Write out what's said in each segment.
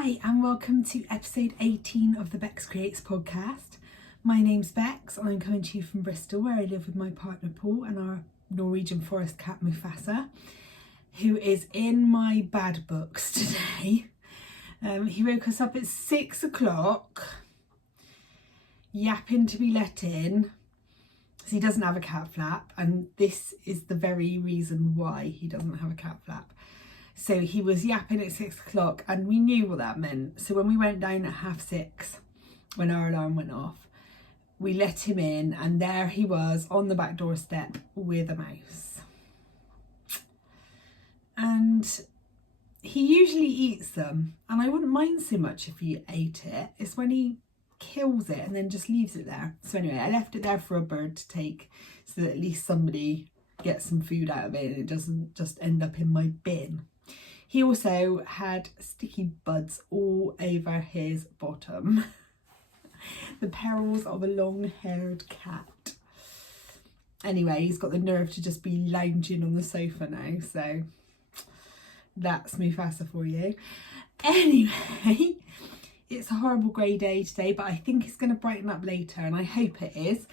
Hi and welcome to episode 18 of the Beks Creates podcast. My name's Beks and I'm coming to you from Bristol, where I live with my partner Paul and our Norwegian forest cat Mufasa, who is in my bad books today. He woke us up at 6 o'clock, yapping to be let in. So he doesn't have a cat flap, and this is the very reason why he doesn't have a cat flap. So he was yapping at 6 o'clock and we knew what that meant. So when we went down at 6:30, when our alarm went off, we let him in and there he was on the back doorstep with a mouse. And he usually eats them, and I wouldn't mind so much if he ate it. It's when he kills it and then just leaves it there. So anyway, I left it there for a bird to take so that at least somebody gets some food out of it and it doesn't just end up in my bin. He also had sticky buds all over his bottom. The perils of a long-haired cat. Anyway, he's got the nerve to just be lounging on the sofa now, so that's Mufasa for you. Anyway, it's a horrible grey day today, but I think it's going to brighten up later, and I hope it is.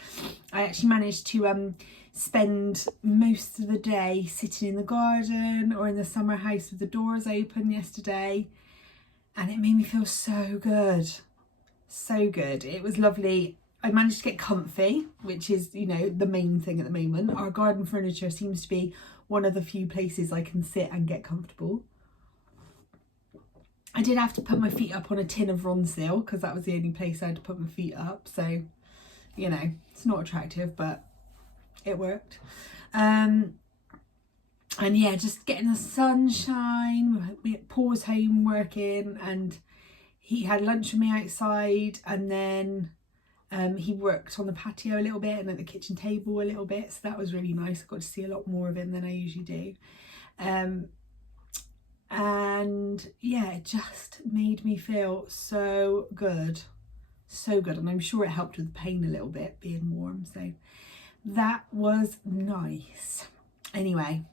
I actually managed to spend most of the day sitting in the garden or in the summer house with the doors open yesterday, and it made me feel so good. So good. It was lovely. I managed to get comfy, which is, you know, the main thing at the moment. Our garden furniture seems to be one of the few places I can sit and get comfortable. I did have to put my feet up on a tin of Ronsil because that was the only place I had to put my feet up. So, you know, it's not attractive, but it worked. And yeah, just getting the sunshine. Paul's home working and he had lunch with me outside, and then he worked on the patio a little bit and at the kitchen table a little bit. So that was really nice. I got to see a lot more of him than I usually do. And yeah, it just made me feel so good, and I'm sure it helped with the pain a little bit being warm, so that was nice. Anyway,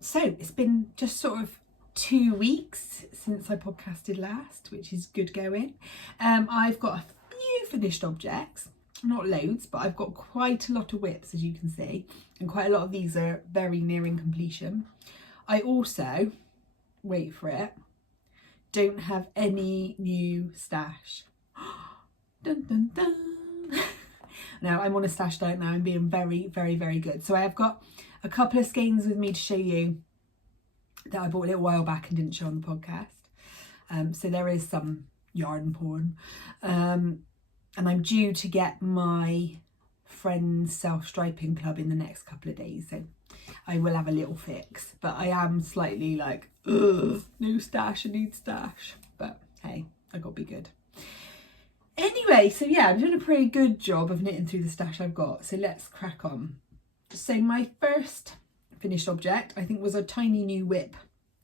so it's been just sort of 2 weeks since I podcasted last, which is good going. I've got a few finished objects, not loads, but I've got quite a lot of whips, as you can see, and quite a lot of these are very nearing completion. I also, wait for it, don't have any new stash. Dun, dun, dun. No, I'm on a stash diet now. I'm being very, very, very good. So I have got a couple of skeins with me to show you that I bought a little while back and didn't show on the podcast. So there is some yarn porn. And I'm due to get my friend's self-striping club in the next couple of days. So I will have a little fix, but I am slightly like, ugh, no stash, I need stash. But hey, I got to be good. Anyway, so yeah, I'm doing a pretty good job of knitting through the stash I've got. So let's crack on. So my first finished object, I think, was a tiny new whip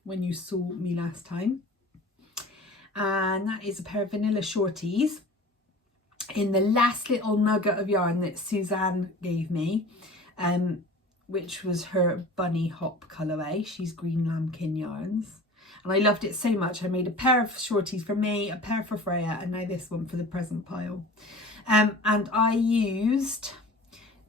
when you saw me last time. And that is a pair of vanilla shorties in the last little nugget of yarn that Suzanne gave me, which was her bunny hop colourway. She's Green Lambkin yarns. And I loved it so much. I made a pair of shorties for me, a pair for Freya, and now this one for the present pile. And I used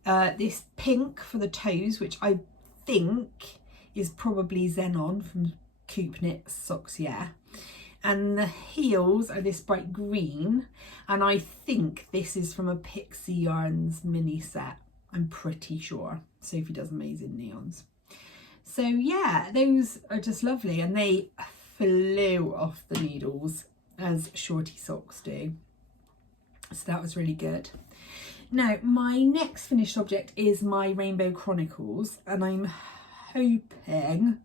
this pink for the toes, which I think is probably Xenon from Coop Knit Socks, yeah. And the heels are this bright green, and I think this is from a Pixie Yarns mini set. I'm pretty sure. Sophie does amazing neons. So yeah, those are just lovely, and they flew off the needles as shorty socks do. So that was really good. Now, my next finished object is my Rainbow Chronicles, and I'm hoping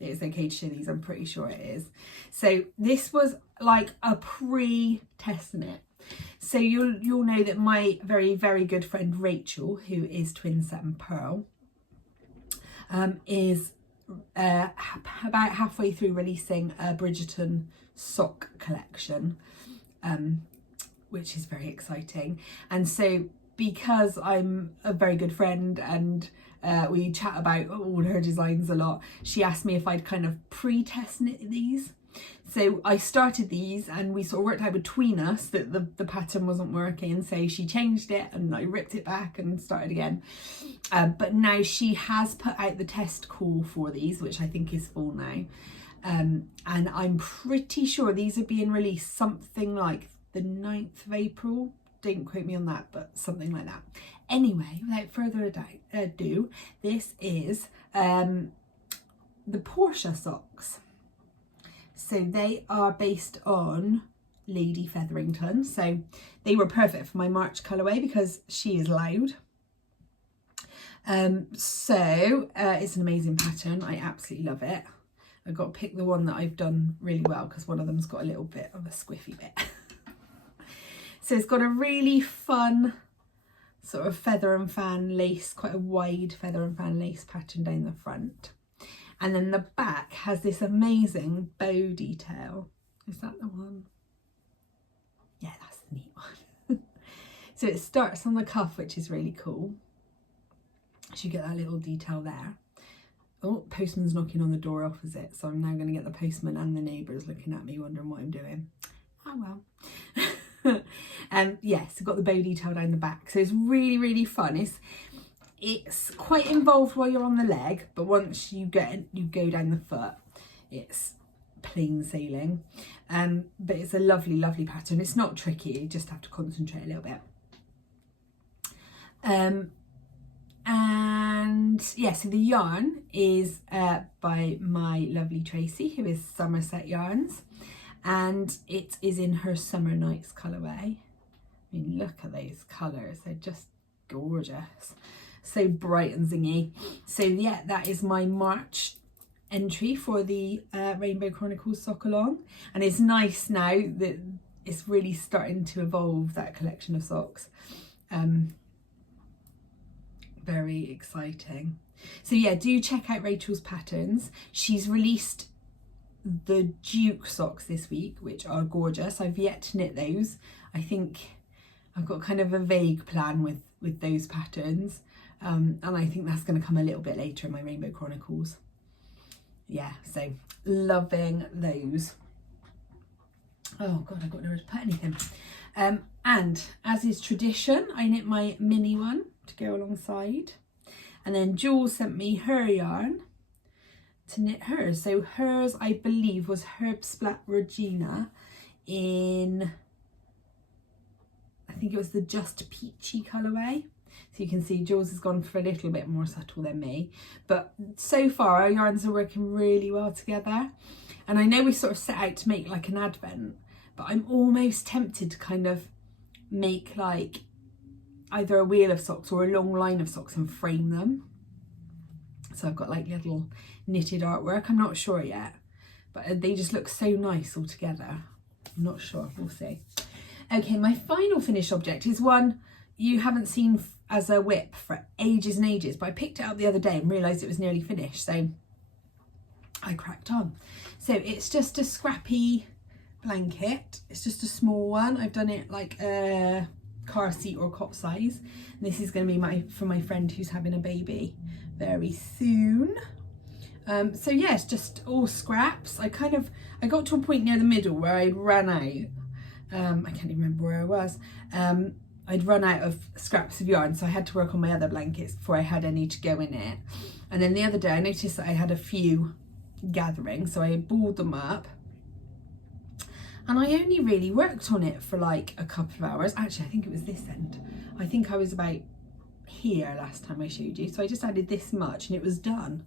that it's okay to show these. I'm pretty sure it is. So this was like a pre-test knit. So you'll know that my very, very good friend Rachel, who is Twin Set and Pearl, is about halfway through releasing a Bridgerton sock collection, which is very exciting. And so because I'm a very good friend and we chat about all her designs a lot, she asked me if I'd kind of pre-test knit these. So I started these and we sort of worked out between us that the pattern wasn't working. So she changed it and I ripped it back and started again. But now she has put out the test call for these, which I think is full now. And I'm pretty sure these are being released something like the 9th of April. Don't quote me on that, but something like that. Anyway, without further ado, this is the Portia socks. So they are based on Lady Featherington. So they were perfect for my March colourway because she is loud. It's an amazing pattern. I absolutely love it. I've got to pick the one that I've done really well because one of them's got a little bit of a squiffy bit. So it's got a really fun sort of feather and fan lace, quite a wide feather and fan lace pattern down the front. And then the back has this amazing bow detail. Is that the one? Yeah, that's the neat one. So it starts on the cuff, which is really cool. So you get that little detail there. Oh, postman's knocking on the door opposite. So I'm now going to get the postman and the neighbours looking at me, wondering what I'm doing. Oh well. Yes, I've got the bow detail down the back. So it's really, really fun. It's quite involved while you're on the leg, but once you go down the foot, it's plain sailing. But it's a lovely, lovely pattern. It's not tricky, you just have to concentrate a little bit. And yeah, so the yarn is by my lovely Tracy, who is Somerset Yarns, and it is in her Summer Nights colourway. I mean, look at those colours, they're just gorgeous. So bright and zingy. So yeah, that is my March entry for the Rainbow Chronicles sock along, and it's nice now that it's really starting to evolve, that collection of socks. Very exciting. So yeah, do check out Rachel's patterns. She's released the Duke socks this week, which are gorgeous. I've yet to knit those. I think I've got kind of a vague plan with those patterns. And I think that's going to come a little bit later in my Rainbow Chronicles. Yeah, so loving those. Oh God, I've got nowhere to put anything. And as is tradition, I knit my mini one to go alongside. And then Jules sent me her yarn to knit hers. So hers, I believe, was Herb Splat Regina in, I think it was the Just Peachy colourway. So you can see Jules has gone for a little bit more subtle than me. But so far our yarns are working really well together. And I know we sort of set out to make like an advent, but I'm almost tempted to kind of make like either a wheel of socks or a long line of socks and frame them. So I've got like little knitted artwork. I'm not sure yet, but they just look so nice all together. I'm not sure, we'll see. Okay, my final finished object is one you haven't seen as a whip for ages and ages, but I picked it up the other day and realised it was nearly finished, so I cracked on. So it's just a scrappy blanket. It's just a small one. I've done it like a car seat or cot size. And this is going to be for my friend who's having a baby very soon. So yeah, it's just all scraps. I got to a point near the middle where I'd run out. I can't even remember where I was. I'd run out of scraps of yarn, so I had to work on my other blankets before I had any to go in it. And then the other day I noticed that I had a few gathering, so I balled them up. And I only really worked on it for like a couple of hours. Actually, I think it was this end. I think I was about here last time I showed you. So I just added this much and it was done.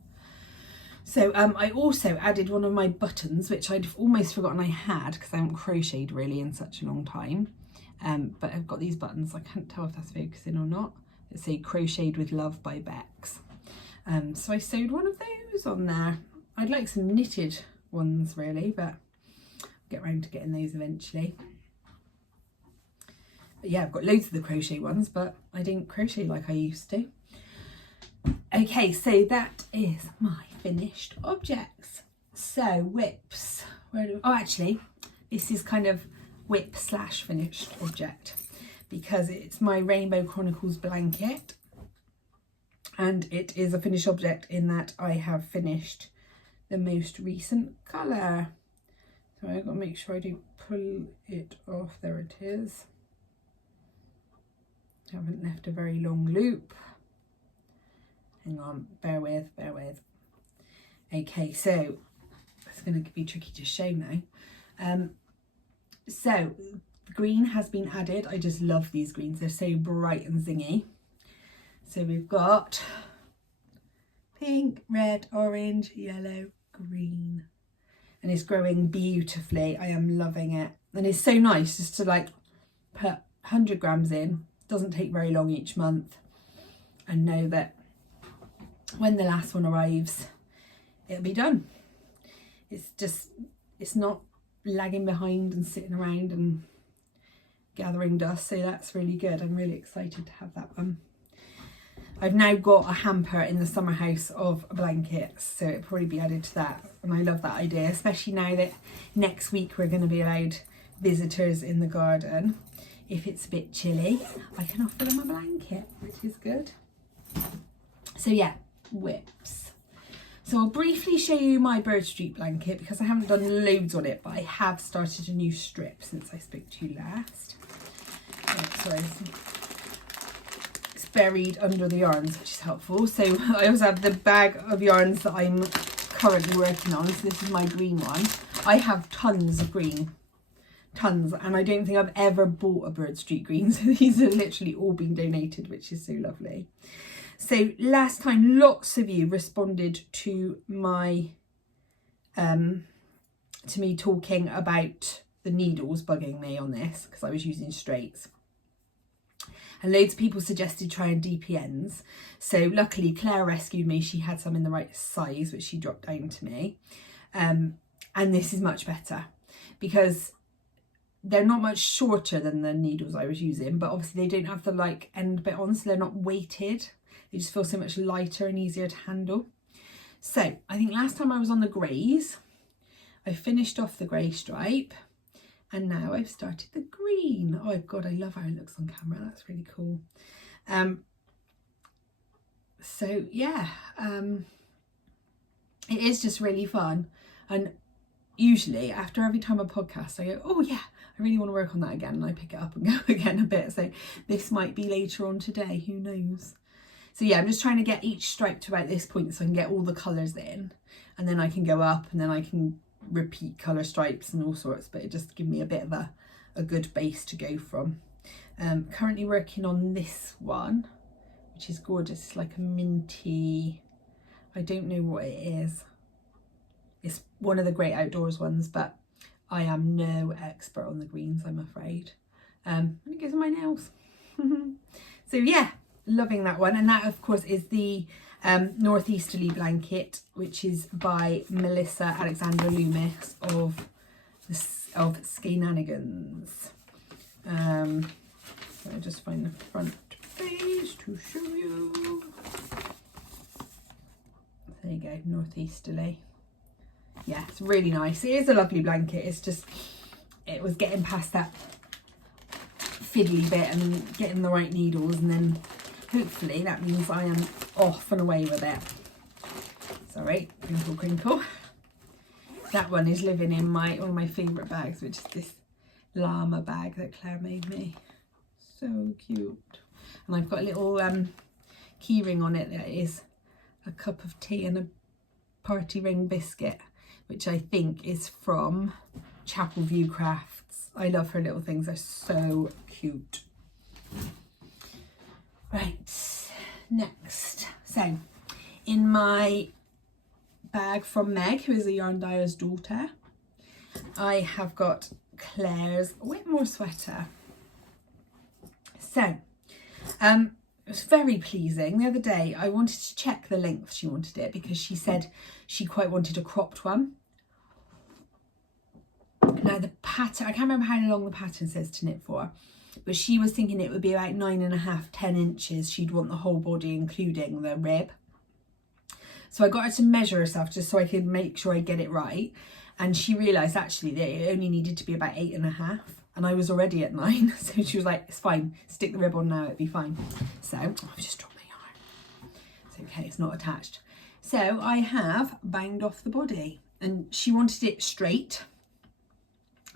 So I also added one of my buttons, which I'd almost forgotten I had because I haven't crocheted really in such a long time. But I've got these buttons. I can't tell if that's focusing or not. That say Crocheted with Love by Beks. So I sewed one of those on there. I'd like some knitted ones really, but I'll get around to getting those eventually. But yeah, I've got loads of the crochet ones, but I didn't crochet like I used to. Okay, so that is my finished objects. So whips. Oh, actually, this is kind of whip / finished object because it's my Rainbow Chronicles blanket, and it is a finished object in that I have finished the most recent colour. So I've got to make sure I do pull it off. There it is. I haven't left a very long loop. Hang on, bear with. Okay, so it's going to be tricky to show now. So the green has been added. I just love these greens. They're so bright and zingy. So we've got pink, red, orange, yellow, green. And it's growing beautifully. I am loving it. And it's so nice just to like put 100 grams in. Doesn't take very long each month. And know that when the last one arrives, it'll be done. It's not lagging behind and sitting around and gathering dust. So that's really good. I'm really excited to have that one. I've now got a hamper in the summer house of blankets, so it'll probably be added to that. And I love that idea, especially now that next week we're going to be allowed visitors in the garden. If it's a bit chilly, I can offer them a blanket, which is good. So yeah, whips. So I'll briefly show you my Bird Street blanket because I haven't done loads on it, but I have started a new strip since I spoke to you last. Oh, sorry. Buried under the yarns, which is helpful. So I also have the bag of yarns that I'm currently working on. So this is my green one. I have tons of green, tons, and I don't think I've ever bought a Bird Street green. So these are literally all being donated, which is so lovely. So last time, lots of you responded to my to me talking about the needles bugging me on this because I was using straights. And loads of people suggested trying DPNs. So luckily Claire rescued me. She had some in the right size, which she dropped down to me. And this is much better because they're not much shorter than the needles I was using, but obviously they don't have the like end bit on, so they're not weighted. They just feel so much lighter and easier to handle. So I think last time I was on the greys, I finished off the grey stripe. And now I've started the green. Oh God, I love how it looks on camera. That's really cool. So yeah, it is just really fun. And usually after every time I podcast, I go, oh yeah, I really want to work on that again. And I pick it up and go again a bit. So this might be later on today, who knows? So yeah, I'm just trying to get each stripe to about this point so I can get all the colours in. And then I can go up and then I can repeat colour stripes and all sorts, but it just gives me a bit of a good base to go from. Currently working on this one, which is gorgeous. It's like a minty, I don't know what it is. It's one of the Great Outdoors ones, but I am no expert on the greens, I'm afraid. And it goes on my nails. So yeah, loving that one. And that of course is the Northeasterly blanket, which is by Melissa Alexandra Loomis of Skenanigans. So I'll just find the front page to show you. There you go, Northeasterly. Yeah, it's really nice. It is a lovely blanket. It's just, it was getting past that fiddly bit and getting the right needles, and then hopefully that means I am off and away with it. Sorry, crinkle, crinkle. That one is living in one of my favourite bags, which is this llama bag that Claire made me. So cute. And I've got a little key ring on it that is a cup of tea and a party ring biscuit, which I think is from Chapel View Crafts. I love her little things, they're so cute. Right, next. So, in my bag from Meg, who is a yarn dyer's daughter, I have got Claire's Whitmer sweater. So, it was very pleasing. The other day, I wanted to check the length she wanted it because she said she quite wanted a cropped one. Now the pattern, I can't remember how long the pattern says to knit for, but she was thinking it would be about 9.5, 10 inches. She'd want the whole body, including the rib. So I got her to measure herself just so I could make sure I get it right. And she realised actually that it only needed to be about 8.5. And I was already at 9. So she was like, it's fine, stick the rib on now, it'll be fine. So I've just dropped my yarn. It's okay, it's not attached. So I have banged off the body, and she wanted it straight.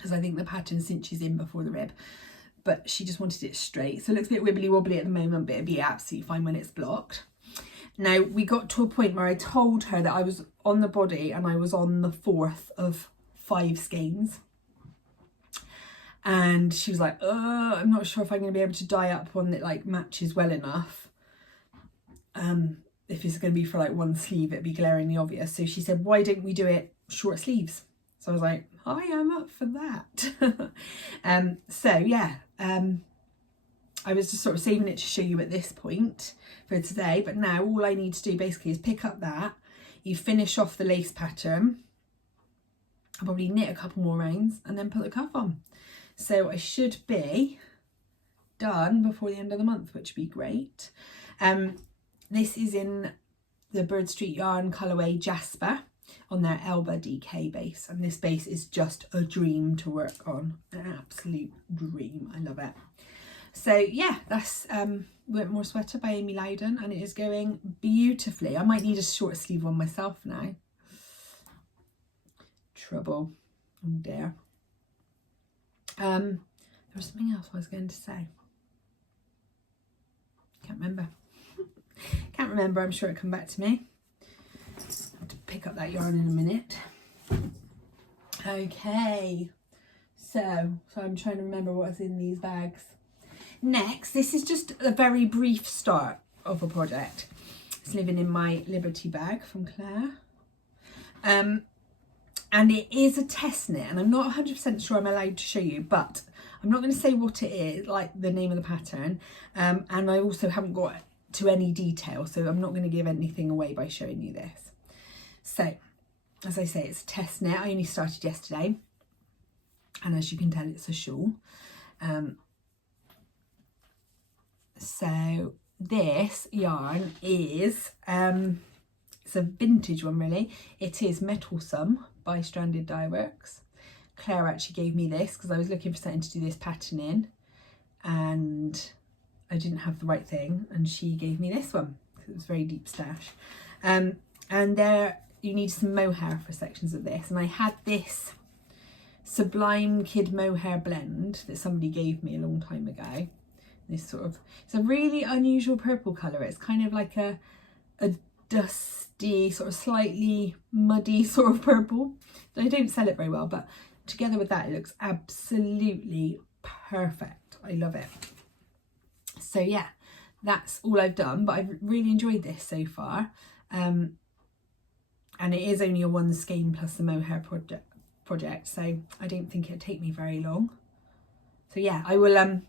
because I think the pattern cinches in before the rib, but she just wanted it straight. So it looks a bit wibbly wobbly at the moment, but it'll be absolutely fine when it's blocked. Now we got to a point where I told her that I was on the body and I was on the 4th of 5 skeins. And she was like, I'm not sure if I'm going to be able to dye up one that like matches well enough. If it's going to be for like one sleeve, it'd be glaringly obvious. So she said, why don't we do it short sleeves? So I was like, I am up for that. So yeah, I was just sort of saving it to show you at this point for today. But now all I need to do basically is pick up that. You finish off the lace pattern. I'll probably knit a couple more rounds and then put the cuff on. So I should be done before the end of the month, which would be great. This is in the Bird Street Yarn colourway Jasper on their Elba DK base. And this base is just a dream to work on. An absolute dream. I love it. So yeah, that's Whitmer Sweater by Amy Loudon, and it is going beautifully. I might need a short sleeve one myself now. Trouble. Oh dear. There was something else I was going to say. Can't remember. Can't remember. I'm sure it'll come back to me. I'll have to pick up that yarn in a minute. Okay. So I'm trying to remember what's in these bags. Next, this is just a very brief start of a project. It's living in my Liberty bag from Claire. And it is a test knit, and I'm not 100% sure I'm allowed to show you, but I'm not going to say what it is, like the name of the pattern. And I also haven't got to any detail, so I'm not going to give anything away by showing you this. So, as I say, it's a test knit. I only started yesterday, and as you can tell, it's a shawl. So this yarn is, it's a vintage one really. It is Metalsome by Stranded Dye Works. Claire actually gave me this because I was looking for something to do this pattern in and I didn't have the right thing, and she gave me this one because it was very deep stash. And there you need some mohair for sections of this, and I had this Sublime Kid Mohair blend that somebody gave me a long time ago. This sort of, it's a really unusual purple colour. It's kind of like a dusty, sort of slightly muddy sort of purple. I don't sell it very well, but together with that, it looks absolutely perfect. I love it. So yeah, that's all I've done, but I've really enjoyed this so far. And it is only a 1 skein plus the mohair project, so I don't think it'll take me very long. So yeah, I will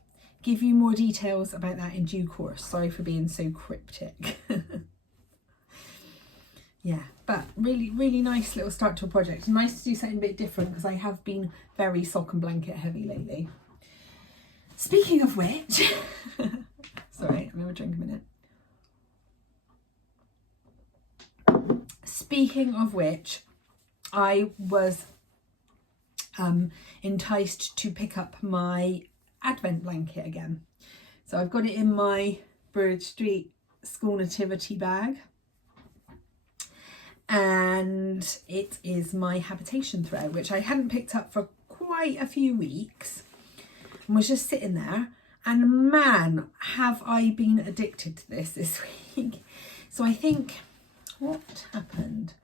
give you more details about that in due course. Sorry for being so cryptic. Yeah, but really, really nice little start to a project. Nice to do something a bit different because I have been very sock and blanket heavy lately. Speaking of which, sorry, I'm going to drink a minute. Speaking of which, I was enticed to pick up my Advent blanket again. So I've got it in my Bird Street School Nativity bag. And it is my habitation throw, which I hadn't picked up for quite a few weeks and was just sitting there, and man, have I been addicted to this week. So I think, what happened?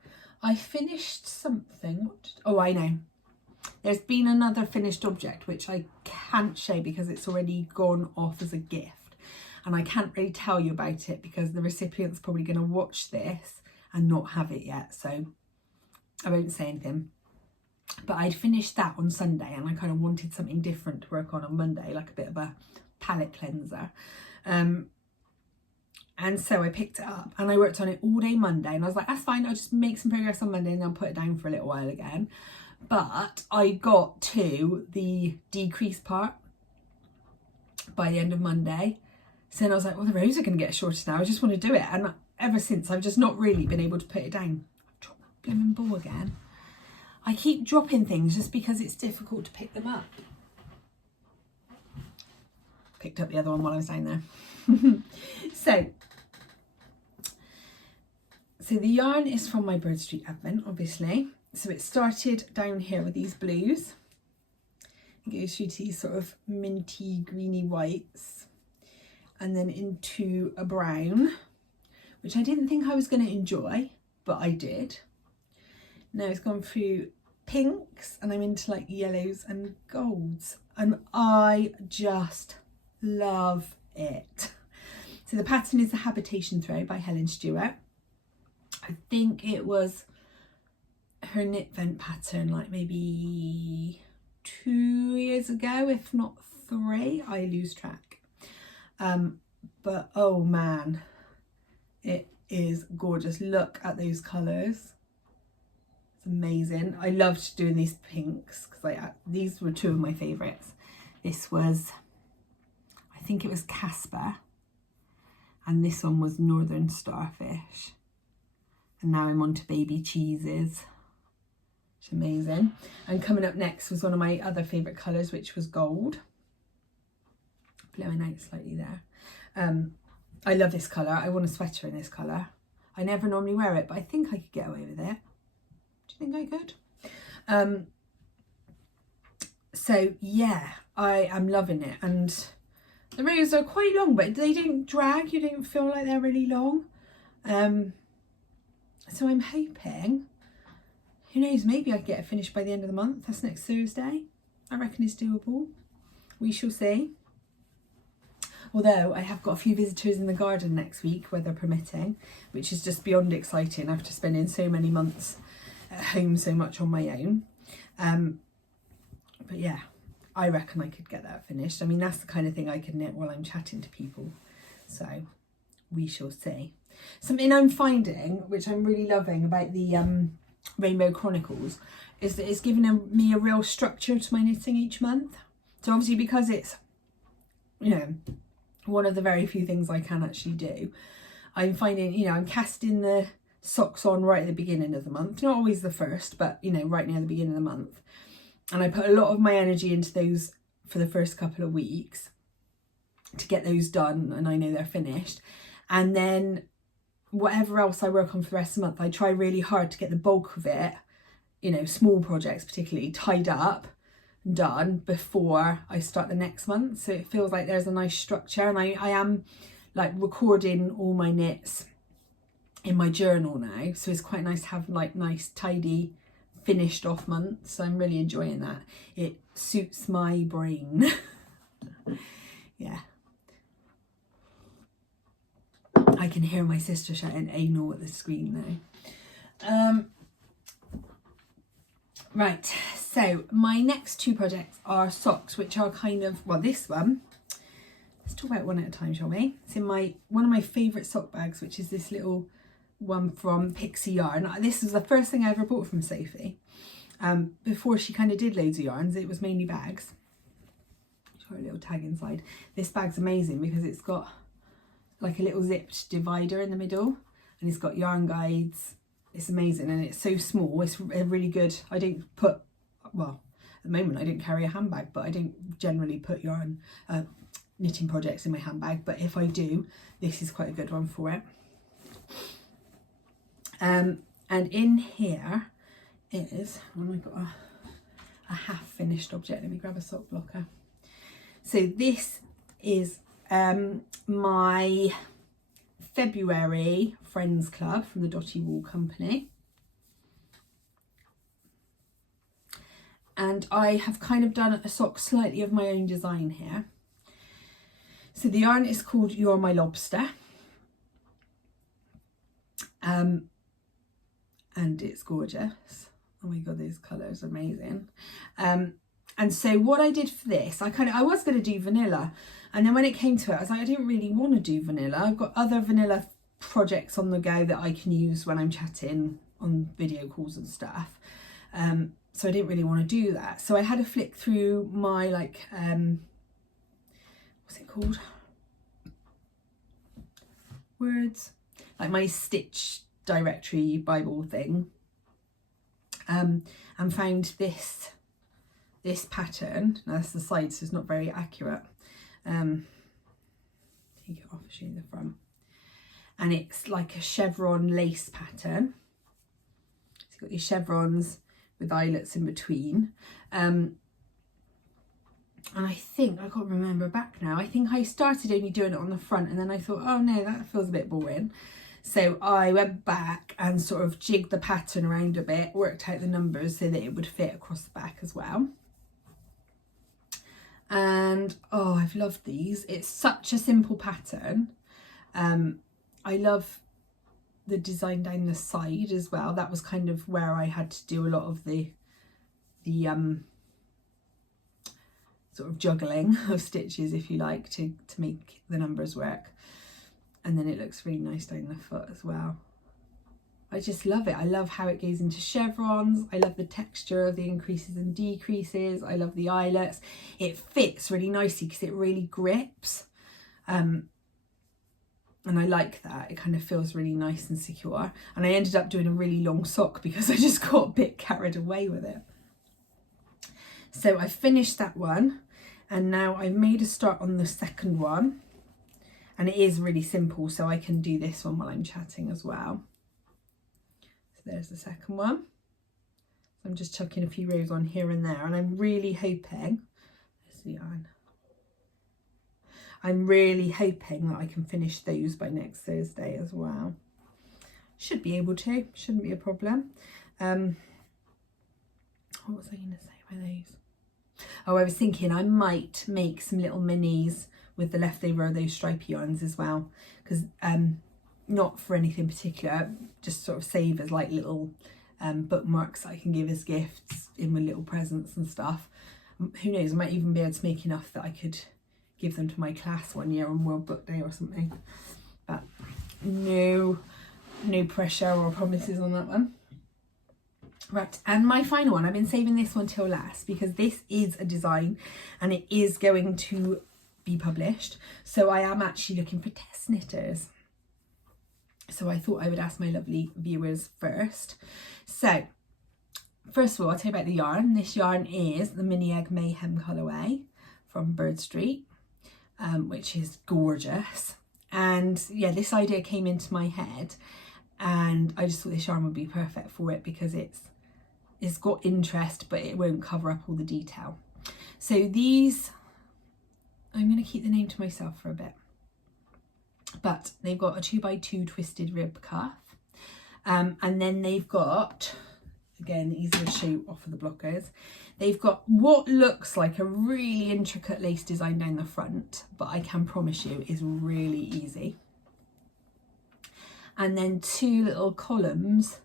I finished something. Oh, I know. There's been another finished object which I can't show because it's already gone off as a gift, and I can't really tell you about it because the recipient's probably going to watch this and not have it yet, so I won't say anything. But I'd finished that on Sunday, and I kind of wanted something different to work on Monday, like a bit of a palette cleanser. And so I picked it up and I worked on it all day Monday, and I was like, that's fine, I'll just make some progress on Monday and then I'll put it down for a little while again. But I got to the decrease part by the end of Monday. So then I was like, well, the rows are going to get shorter now. I just want to do it. And ever since, I've just not really been able to put it down. I've dropped my blooming ball again. I keep dropping things just because it's difficult to pick them up. Picked up the other one while I was down there. So the yarn is from my Bird Street Advent, obviously. So it started down here with these blues. goes through to these sort of minty greeny whites and then into a brown, which I didn't think I was going to enjoy, but I did. Now it's gone through pinks and I'm into like yellows and golds, and I just love it. So the pattern is the Habitation Throw by Helen Stewart. I think it was her knit vent pattern like maybe 2 years ago, if not 3, I lose track. But oh man, it is gorgeous. Look at those colours. It's amazing. I loved doing these pinks because these were 2 of my favourites. This was, I think it was Casper, and this one was Northern Starfish. And now I'm on to Baby Cheeses. It's amazing. And coming up next was one of my other favourite colours, which was gold. Blowing out slightly there. I love this colour. I want a sweater in this colour. I never normally wear it, but I think I could get away with it. Do you think I could? So yeah, I am loving it. And the rows are quite long, but they don't drag. You don't feel like they're really long. So I'm hoping, who knows, maybe I can get it finished by the end of the month. That's next Thursday. I reckon it's doable. We shall see. Although I have got a few visitors in the garden next week, weather permitting, which is just beyond exciting after spending so many months at home so much on my own. But yeah, I reckon I could get that finished. I mean, that's the kind of thing I can knit while I'm chatting to people. So we shall see. Something I'm finding, which I'm really loving about the Rainbow Chronicles, is that it's given me a real structure to my knitting each month. So obviously, because it's, you know, one of the very few things I can actually do, I'm finding, you know, I'm casting the socks on right at the beginning of the month. Not always the first, but, you know, right near the beginning of the month. And I put a lot of my energy into those for the first couple of weeks to get those done, and I know they're finished. And then whatever else I work on for the rest of the month, I try really hard to get the bulk of it, you know, small projects particularly, tied up and done before I start the next month. So it feels like there's a nice structure, and I am like recording all my knits in my journal now, so it's quite nice to have like nice tidy finished off months. So I'm really enjoying that. It suits my brain. Yeah, I can hear my sister shouting anal at the screen now. Right, so my next 2 projects are socks, which are kind of, well, this one, let's talk about one at a time, shall we? It's in one of my favourite sock bags, which is this little one from Pixie Yarn. This was the first thing I ever bought from Sophie. Before she kind of did loads of yarns, it was mainly bags. Show her a little tag inside. This bag's amazing because it's got like a little zipped divider in the middle, and it's got yarn guides. It's amazing, and it's so small. It's really good. I don't put, well, at the moment I don't carry a handbag, but I don't generally put yarn knitting projects in my handbag, but if I do, this is quite a good one for it. And in here is, oh, I've got a half finished object. Let me grab a sock blocker. So this is my February Friends Club from the Dotty Wool Company. And I have kind of done a sock slightly of my own design here. So the yarn is called You're My Lobster. And it's gorgeous. Oh my god, those colours are amazing. And so what I did for this, I was going to do vanilla, and then when it came to it, I was like, I didn't really want to do vanilla. I've got other vanilla projects on the go that I can use when I'm chatting on video calls and stuff. So I didn't really want to do that. So I had to flick through my like, what's it called? Words, like my stitch directory Bible thing, and found this pattern. Now that's the side, so it's not very accurate. Take it off, show you the front, and it's like a chevron lace pattern. So you've got your chevrons with eyelets in between, and And I can't remember back now, I think I started only doing it on the front, and then I thought, oh no, that feels a bit boring. So I went back and sort of jigged the pattern around a bit, worked out the numbers so that it would fit across the back as well. And oh, I've loved these. It's such a simple pattern. I love the design down the side as well. That was kind of where I had to do a lot of the sort of juggling of stitches, if you like, to make the numbers work. And then it looks really nice down the foot as well. I just love it. I love how it goes into chevrons. I love the texture of the increases and decreases. I love the eyelets. It fits really nicely because it really grips. And I like that. It kind of feels really nice and secure. And I ended up doing a really long sock because I just got a bit carried away with it. So I finished that one, and now I've made a start on the second one. And it is really simple, so I can do this one while I'm chatting as well. So there's the second one. So I'm just chucking a few rows on here and there, and I'm really hoping, there's the yarn. I'm really hoping that I can finish those by next Thursday as well. Should be able to, shouldn't be a problem. What was I going to say about those? Oh, I was thinking I might make some little minis with the leftover of those stripy yarns as well, because not for anything particular, just sort of save as like little bookmarks that I can give as gifts in with little presents and stuff. Who knows, I might even be able to make enough that I could give them to my class one year on World Book Day or something, but no pressure or promises on that one. Right, and my final one, I've been saving this one till last because this is a design and it is going to be published. So I am actually looking for test knitters. So I thought I would ask my lovely viewers first. So first of all, I'll tell you about the yarn. This yarn is the Mini Egg Mayhem colourway from Bird Street, which is gorgeous. And yeah, this idea came into my head and I just thought this yarn would be perfect for it because it's got interest, but it won't cover up all the detail. So these, I'm going to keep the name to myself for a bit, but they've got a 2x2 twisted rib cuff, and then they've got, again, easier to show off of the blockers, they've got what looks like a really intricate lace design down the front, but I can promise you is really easy. And then two little columns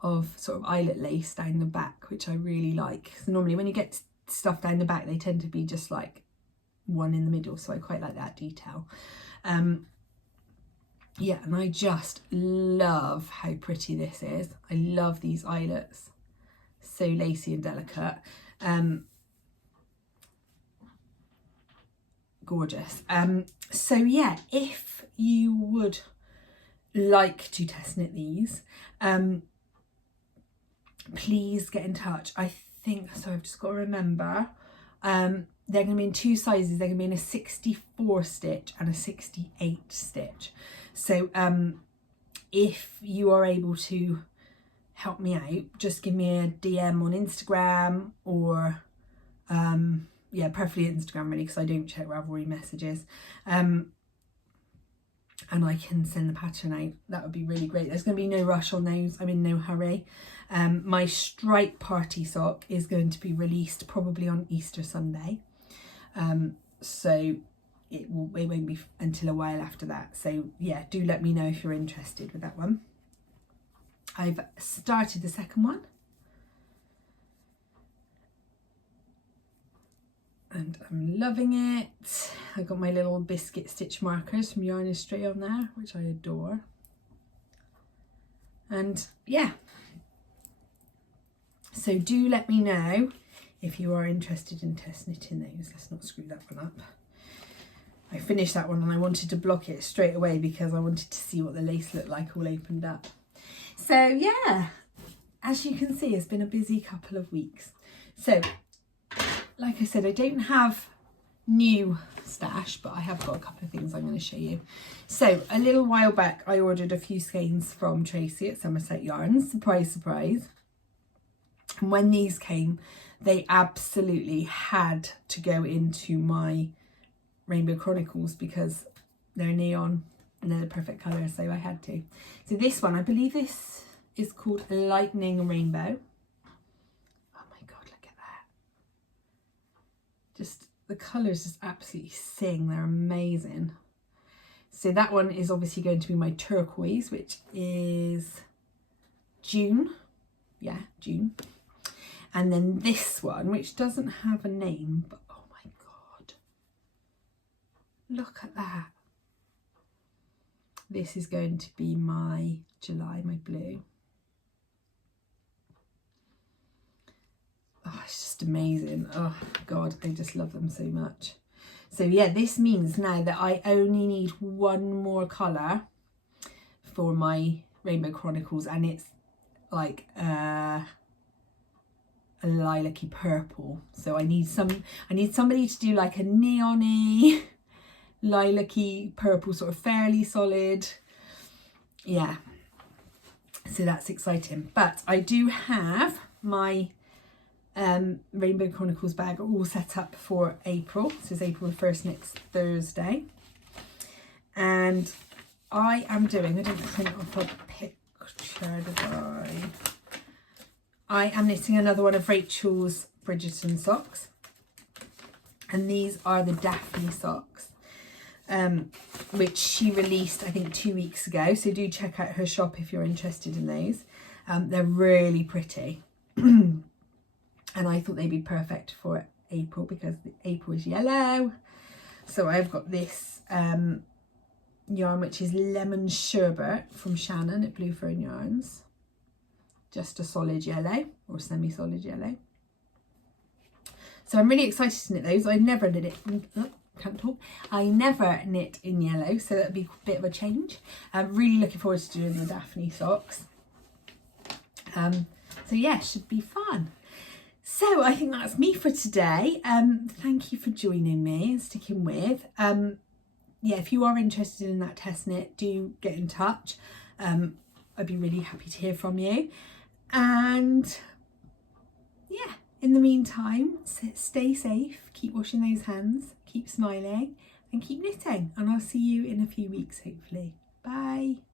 of sort of eyelet lace down the back, which I really like. So normally when you get stuff down the back, they tend to be just like one in the middle, so I quite like that detail. Yeah, and I just love how pretty this is. I love these eyelets, so lacy and delicate. Gorgeous. So yeah, if you would like to test knit these, please get in touch. I think, so I've just got to remember, they're going to be in two sizes. They're going to be in a 64 stitch and a 68 stitch. So if you are able to help me out, just give me a DM on Instagram, or yeah, preferably Instagram really, because I don't check Ravelry messages, and I can send the pattern out. That would be really great. There's going to be no rush on those. I'm in no hurry. My stripe party sock is going to be released probably on Easter Sunday, so it won't be until a while after that. So yeah, do let me know if you're interested with that one. I've started the second one, and I'm loving it. I got my little biscuit stitch markers from Yarnistry on there, which I adore. And yeah, so do let me know if you are interested in test knitting those. Let's not screw that one up. I finished that one and I wanted to block it straight away because I wanted to see what the lace looked like all opened up. So yeah, as you can see, it's been a busy couple of weeks. So like I said, I don't have new stash, but I have got a couple of things I'm going to show you. So a little while back, I ordered a few skeins from Tracy at Somerset Yarns. Surprise, surprise. And when these came, they absolutely had to go into my Rainbow Chronicles because they're neon and they're the perfect colour, so I had to. So this one, I believe this is called Lightning Rainbow. Oh my god, look at that. Just the colours just absolutely sing, they're amazing. So that one is obviously going to be my turquoise, which is June. Yeah, June. And then this one, which doesn't have a name, but oh my god, look at that. This is going to be my July, my blue. Oh, it's just amazing. Oh god, I just love them so much. So yeah, this means now that I only need one more colour for my Rainbow Chronicles, and it's like a lilac-y purple. So I need somebody to do like a neon-y lilac-y purple, sort of fairly solid. Yeah, so that's exciting. But I do have my Rainbow Chronicles bag all set up for April. This is April the 1st, next Thursday. And I am doing, I didn't print off a picture, did I am knitting another one of Rachel's Bridgerton socks. And these are the Daphne socks, which she released, I think, 2 weeks ago. So do check out her shop if you're interested in those. They're really pretty. And I thought they'd be perfect for April because April is yellow. So I've got this yarn, which is Lemon Sherbet from Shannon at Blue Fern Yarns. Just a solid yellow or semi-solid yellow. So I'm really excited to knit those. I never knit it. Can't talk. I never knit in yellow, so that'd be a bit of a change. I'm really looking forward to doing the Daphne socks. So yeah, should be fun. So I think that's me for today. Thank you for joining me and sticking with. Yeah, if you are interested in that test knit, do get in touch. I'd be really happy to hear from you. And yeah, in the meantime, stay safe, keep washing those hands, keep smiling and keep knitting. And I'll see you in a few weeks, hopefully. Bye.